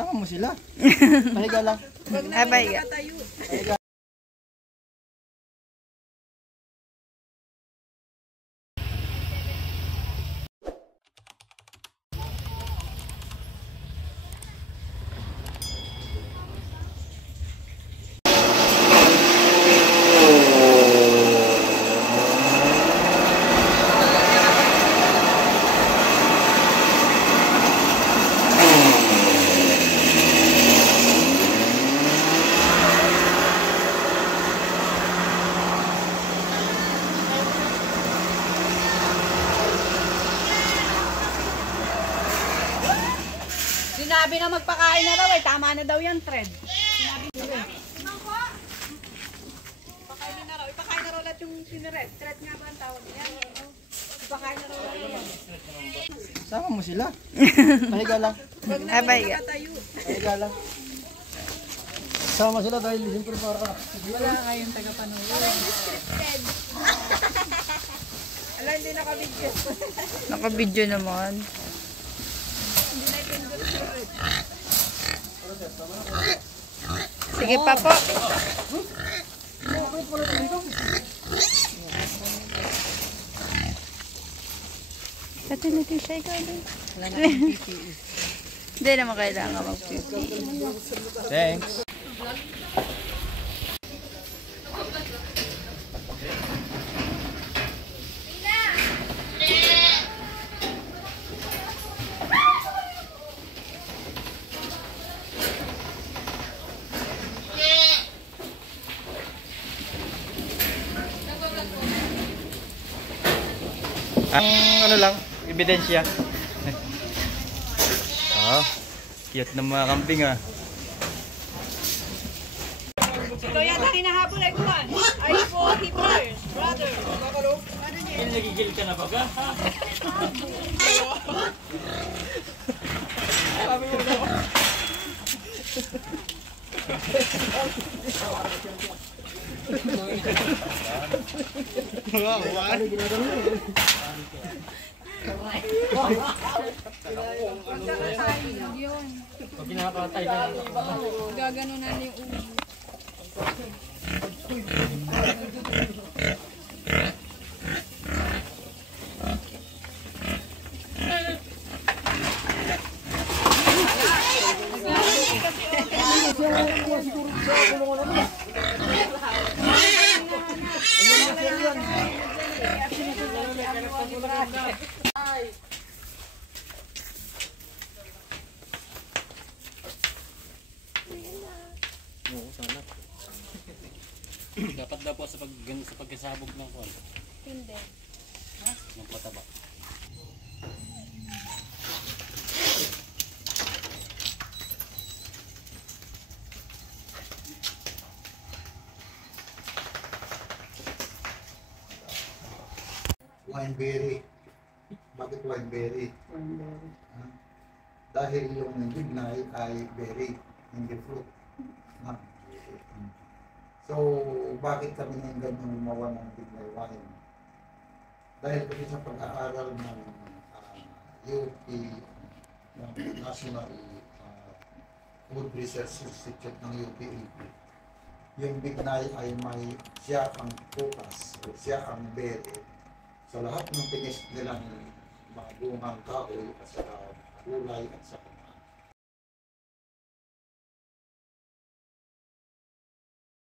Sama mo sila. Pahiga lang. Pahiga. Pahiga. Sinabi na magpakain na raw eh. Tama na daw yan, Fred. Sinabi na. Ipakain na raw. Ipakain na raw lahat yung siniret. Thread nga ba ang tawag niya? Ipakain na raw yan. Sama mo sila. Pahiga lang. Pahiga. Pahiga lang. Sama sila dahil siyempre para Wala kayong tagapanood. Ala, hindi nakabidyo. Nakabidyo naman. Sige pa po. Pati nag-isay ka din. Hindi naman kailangan mag-PPE. Thanks. Ang ano lang, ebidensya. Cute ng mga kambing ah. Ikaw yata hinahabol ay kuman. Ay po, keepers, brother. Nagigil ka na ba ka? Sabi mo na. Pag kinakatay na lang. Gaganunan yung ulo. Dapat daw po sa pagkasabog ng kwan. Hindi. Ng pataba. Wineberry. Bakit wineberry? Dahil yung bignay ay berry, hindi fruit. So, bakit kami ngayon ganyan gumawa ng bignay wine? Dahil kasi sa pag-aaral ng UP, ng National Food Research Institute ng UPAP, yung bignay ay siya ang putas, siya ang berry. Sa lahat ng tinis nilang mga bungang kahoy at saka gulay at saka